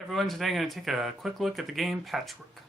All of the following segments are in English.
Everyone, today I'm going to take a quick look at the game Patchwork.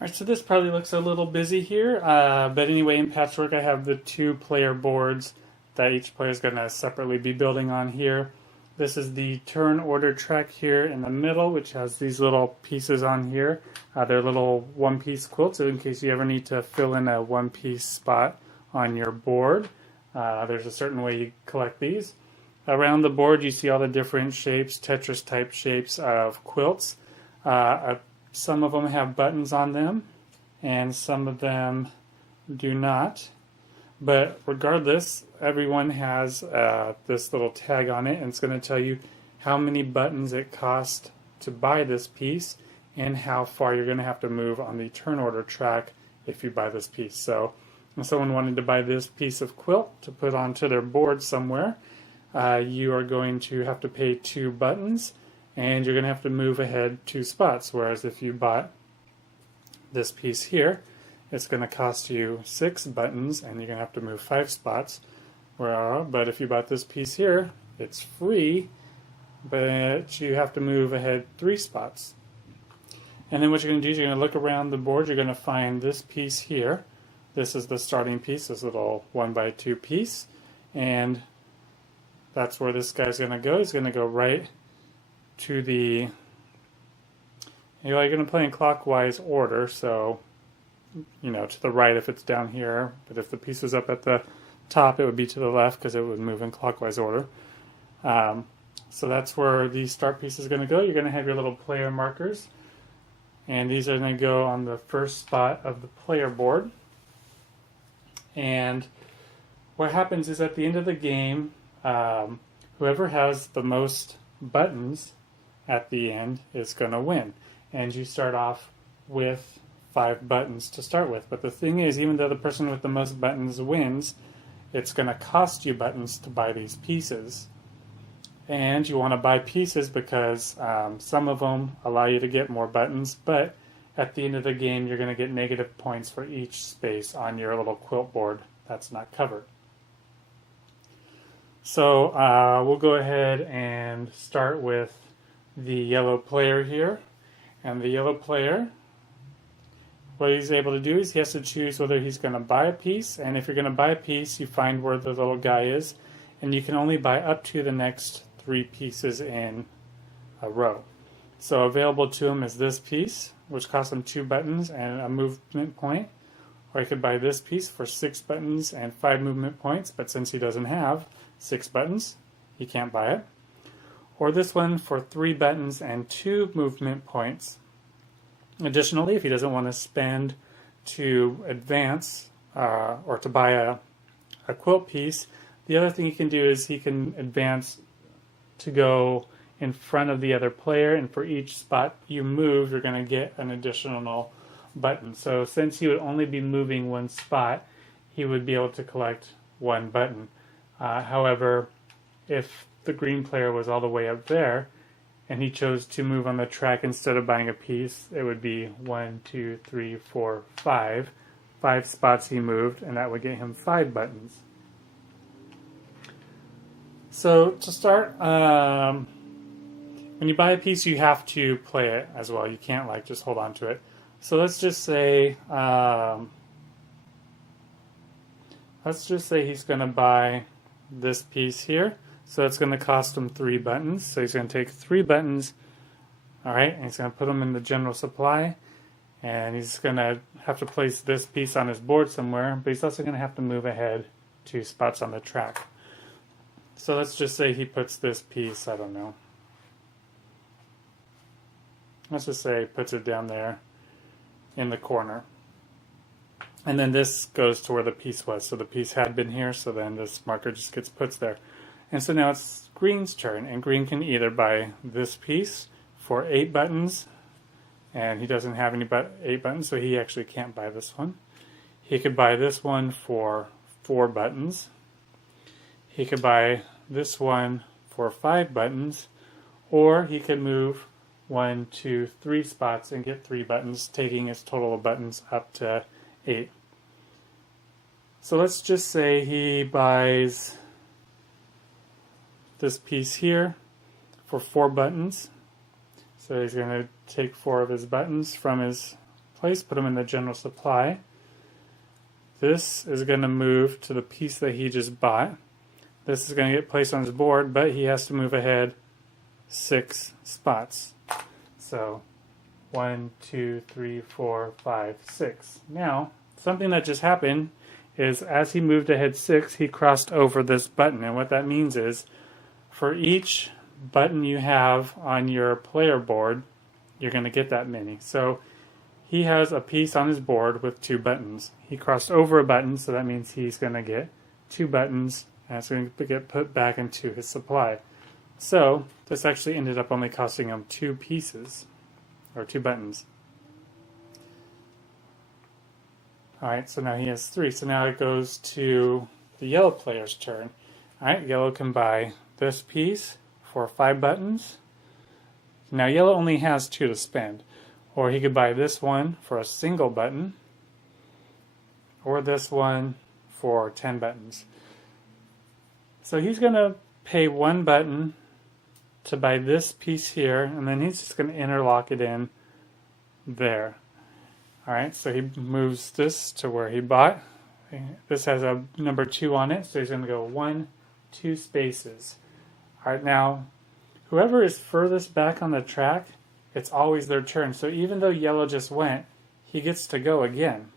Alright, so this probably looks a little busy here, but anyway, in Patchwork I have the 2-player boards that each player is going to separately be building on here. This is the turn order track here in the middle, which has these little pieces on here. They're little one-piece quilts, so in case you ever need to fill in a one-piece spot on your board. There's a certain way you collect these. Around the board you see all the different shapes, Tetris type shapes of quilts. Some of them have buttons on them and some of them do not. But regardless, everyone has this little tag on it, and it's going to tell you how many buttons it costs to buy this piece and how far you're going to have to move on the turn order track if you buy this piece. So if someone wanted to buy this piece of quilt to put onto their board somewhere, you are going to have to pay 2 buttons, and you're going to have to move ahead 2 spots. Whereas if you bought this piece here, it's going to cost you 6 buttons, and you're going to have to move 5 spots. But if you bought this piece here, it's free, but you have to move ahead 3 spots. And then what you're going to do is you're going to look around the board. You're going to find this piece here. This is the starting piece, this little 1x2 piece, and that's where this guy's going to go. He's going to go right to the, you're going to play in clockwise order, so, to the right if it's down here, but if the piece was up at the top, it would be to the left because it would move in clockwise order. So that's where the start piece is going to go. You're going to have your little player markers, and these are going to go on the first spot of the player board. And what happens is at the end of the game, whoever has the most buttons at the end is going to win. And you start off with 5 buttons to start with. But the thing is, even though the person with the most buttons wins, it's going to cost you buttons to buy these pieces. And you want to buy pieces because some of them allow you to get more buttons, but at the end of the game you're going to get negative points for each space on your little quilt board that's not covered. So we'll go ahead and start with the yellow player here. And the yellow player, what he's able to do is he has to choose whether he's going to buy a piece. And if you're going to buy a piece, you find where the little guy is. And you can only buy up to the next 3 pieces in a row. So available to him is this piece, which costs him 2 buttons and a movement point. Or he could buy this piece for 6 buttons and 5 movement points, but since he doesn't have 6 buttons, he can't buy it. Or this one for 3 buttons and 2 movement points. Additionally, if he doesn't want to spend to advance or to buy a quilt piece, the other thing he can do is he can advance to go in front of the other player, and for each spot you move, you're going to get an additional button. So since he would only be moving 1 spot, he would be able to collect 1 button. However, if the green player was all the way up there and he chose to move on the track instead of buying a piece, it would be 1, 2, 3, 4, 5. 5 spots he moved, and that would get him 5 buttons. So to start, when you buy a piece, you have to play it as well. You can't just hold on to it. So let's just say he's going to buy this piece here. So it's going to cost him 3 buttons. So he's going to take 3 buttons, all right, and he's going to put them in the general supply. And he's going to have to place this piece on his board somewhere, but he's also going to have to move ahead 2 spots on the track. So let's just say he puts this piece, I don't know. Let's just say he puts it down there in the corner. And then this goes to where the piece was. So the piece had been here, so then this marker just gets put there. And so now it's green's turn, and green can either buy this piece for 8 buttons, and he doesn't have any 8 buttons, so he actually can't buy this one. He could buy this one for 4 buttons. He could buy this one for 5 buttons, or he could move 1, 2, 3 spots and get 3 buttons, taking his total of buttons up to 8. So let's just say he buys this piece here for 4 buttons. So he's going to take 4 of his buttons from his place, put them in the general supply. This is going to move to the piece that he just bought. This is going to get placed on his board, but he has to move ahead 6 spots. So 1, 2, 3, 4, 5, 6. Now, something that just happened is as he moved ahead 6, he crossed over this button. And what that means is for each button you have on your player board, you're going to get that many. So he has a piece on his board with 2 buttons. He crossed over a button, so that means he's going to get 2 buttons, and it's going to get put back into his supply. So this actually ended up only costing him 2 pieces, or 2 buttons. Alright, so now he has 3. So now it goes to the yellow player's turn. Alright, yellow can buy this piece for 5 buttons. Now yellow only has 2 to spend. Or he could buy this one for a single button. Or this one for 10 buttons. So he's going to pay 1 button to buy this piece here, and then he's just going to interlock it in there. Alright, so he moves this to where he bought. This has a number 2 on it, so he's going to go 1, 2 spaces. Alright, now, whoever is furthest back on the track, it's always their turn. So even though yellow just went, he gets to go again.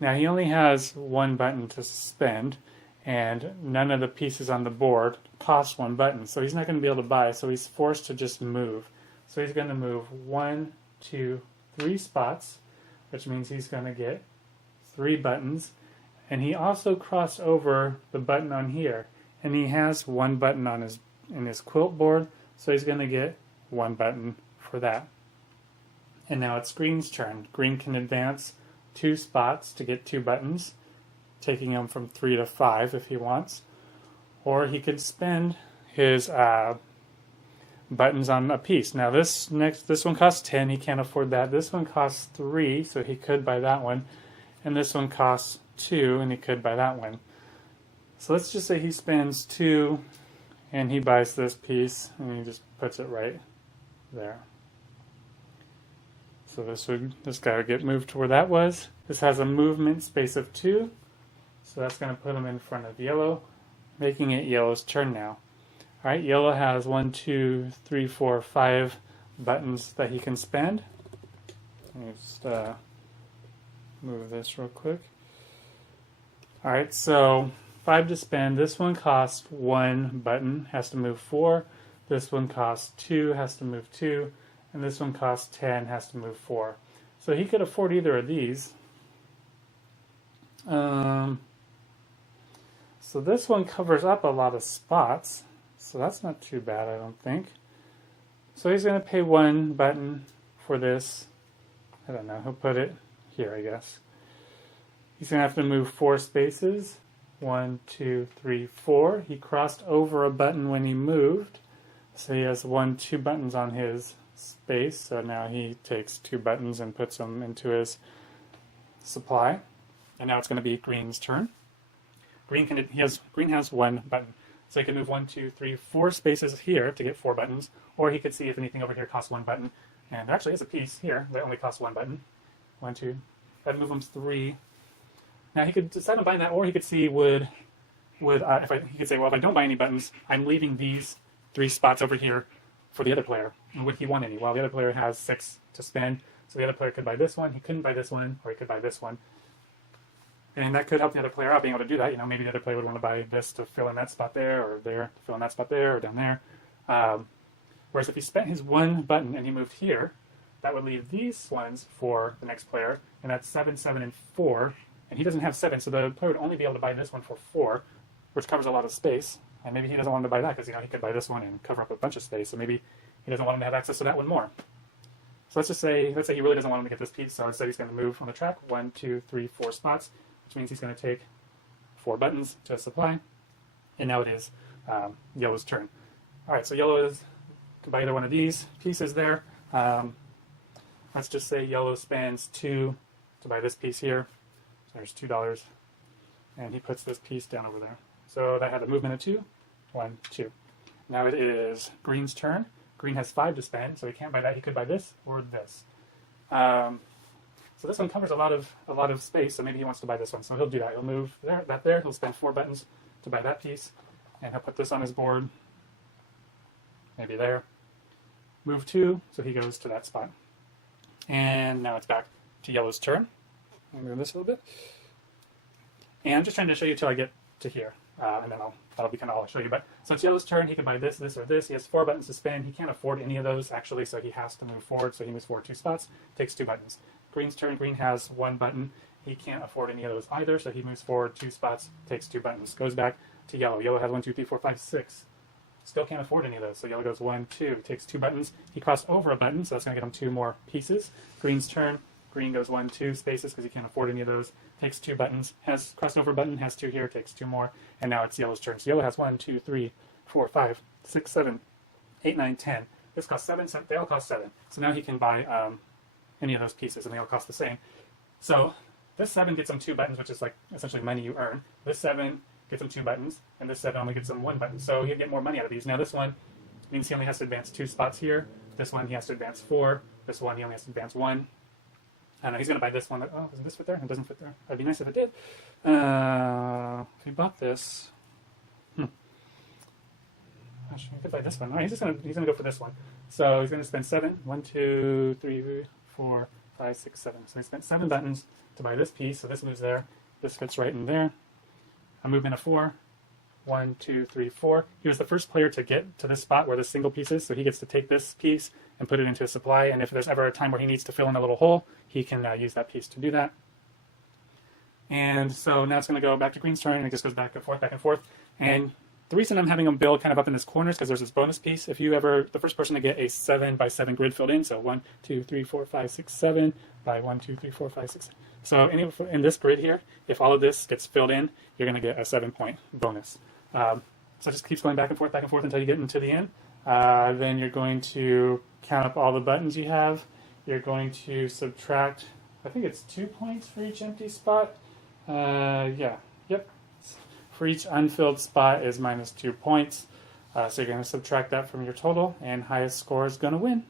Now, he only has 1 button to spend, and none of the pieces on the board cost 1 button. So he's not going to be able to buy, so he's forced to just move. So he's going to move 1, 2, 3 spots, which means he's going to get 3 buttons. And he also crossed over the button on here, and he has 1 button on in his quilt board, so he's going to get 1 button for that. And now it's green's turn. Green can advance 2 spots to get 2 buttons, taking him from 3 to 5 if he wants. Or he could spend his buttons on a piece. Now this one costs 10, he can't afford that. This one costs 3, so he could buy that one. And this one costs 2, and he could buy that one. So let's just say he spends 2, and he buys this piece, and he just puts it right there. So this guy would get moved to where that was. This has a movement space of 2, so that's going to put him in front of yellow, making it yellow's turn now. Alright, yellow has 1, 2, 3, 4, 5 buttons that he can spend. Let me just move this real quick. Alright, so 5 to spend. This one costs 1 button, has to move 4. This one costs 2, has to move 2. And this one costs 10, has to move 4. So he could afford either of these. So this one covers up a lot of spots. So that's not too bad, I don't think. So he's going to pay 1 button for this. I don't know, he'll put it here, I guess. He's going to have to move 4 spaces. 1, 2, 3, 4. He crossed over a button when he moved. So he has 1, 2 buttons on his space. So now he takes 2 buttons and puts them into his supply. And now it's going to be green's turn. Green has 1 button. So he can move 1, 2, 3, 4 spaces here to get 4 buttons. Or he could see if anything over here costs 1 button. And there actually is a piece here that only costs 1 button. 1, 2. That'd move him 3. Now he could decide on buying that, or he could see he could say, well, if I don't buy any buttons, I'm leaving these 3 spots over here for the other player. And would he want any? Well, the other player has 6 to spend, so the other player could buy this one. He couldn't buy this one, or he could buy this one. And that could help the other player out being able to do that. You know, maybe the other player would want to buy this to fill in that spot there, or there to fill in that spot there, or down there. Whereas if he spent his 1 button and he moved here, that would leave these ones for the next player, and that's 7, 7, and 4. And he doesn't have 7, so the player would only be able to buy this one for 4, which covers a lot of space. And maybe he doesn't want to buy that because, he could buy this one and cover up a bunch of space. So maybe he doesn't want him to have access to that one more. So let's say he really doesn't want him to get this piece. So instead he's going to move on the track 1, 2, 3, 4 spots, which means he's going to take 4 buttons to supply. And now it is yellow's turn. All right, so yellow can buy either one of these pieces there. Let's just say yellow spends 2 to buy this piece here. There's $2, and he puts this piece down over there. So that had a movement of 2. 1, 2. Now it is green's turn. Green has 5 to spend, so he can't buy that. He could buy this or this. So this one covers a lot of space, so maybe he wants to buy this one. So he'll do that. He'll move that there. He'll spend 4 buttons to buy that piece, and he'll put this on his board. Maybe there. Move 2, so he goes to that spot. And now it's back to yellow's turn. I'll move this a little bit. And I'm just trying to show you till I get to here, and then that'll be kind of all I'll show you. But so it's yellow's turn. He can buy this, this, or this. He has 4 buttons to spend. He can't afford any of those actually, so he has to move forward. So he moves forward 2 spots. Takes 2 buttons. Green's turn. Green has 1 button. He can't afford any of those either, so he moves forward 2 spots. Takes 2 buttons. Goes back to yellow. Yellow has 1, 2, 3, 4, 5, 6. Still can't afford any of those, so yellow goes 1, 2. Takes 2 buttons. He crossed over a button, so that's going to get him 2 more pieces. Green's turn. Green goes 1, 2 spaces because he can't afford any of those. Takes 2 buttons. Has crossed over button. Has 2 here. Takes 2 more. And now it's yellow's turn. So yellow has 1, 2, 3, 4, 5, 6, 7, 8, 9, 10. This costs 7. They all cost 7. So now he can buy any of those pieces, and they all cost the same. So this 7 gets him 2 buttons, which is like essentially money you earn. This 7 gets him 2 buttons, and this 7 only gets him 1 button. So he'll get more money out of these. Now this one means he only has to advance 2 spots here. This one he has to advance 4. This one he only has to advance 1. I don't know, he's going to buy this one. Oh, doesn't this fit there? It doesn't fit there. That'd be nice if it did. If he bought this... Gosh, he could buy this one. Oh, he's going to go for this one. So he's going to spend 7. 1, 2, 3, 4, 5, 6, 7. So he spent 7 buttons to buy this piece. So this moves there. This fits right in there. A movement of 4. 1, 2, 3, 4. He was the first player to get to this spot where the single piece is, so he gets to take this piece and put it into a supply, and if there's ever a time where he needs to fill in a little hole, he can use that piece to do that. And so now it's going to go back to Green's turn, and it just goes back and forth. And the reason I'm having him build kind of up in this corner is because there's this bonus piece. If you ever, the first person to get a 7 by 7 grid filled in, so 1, 2, 3, 4, 5, 6, 7 by 1, 2, 3, 4, 5, 6. So in this grid here, if all of this gets filled in, you're going to get a 7-point bonus. So it just keeps going back and forth until you get into the end. Then you're going to count up all the buttons you have. You're going to subtract, I think it's 2 points for each empty spot. Yep. For each unfilled spot is minus 2 points. So you're going to subtract that from your total, and highest score is going to win.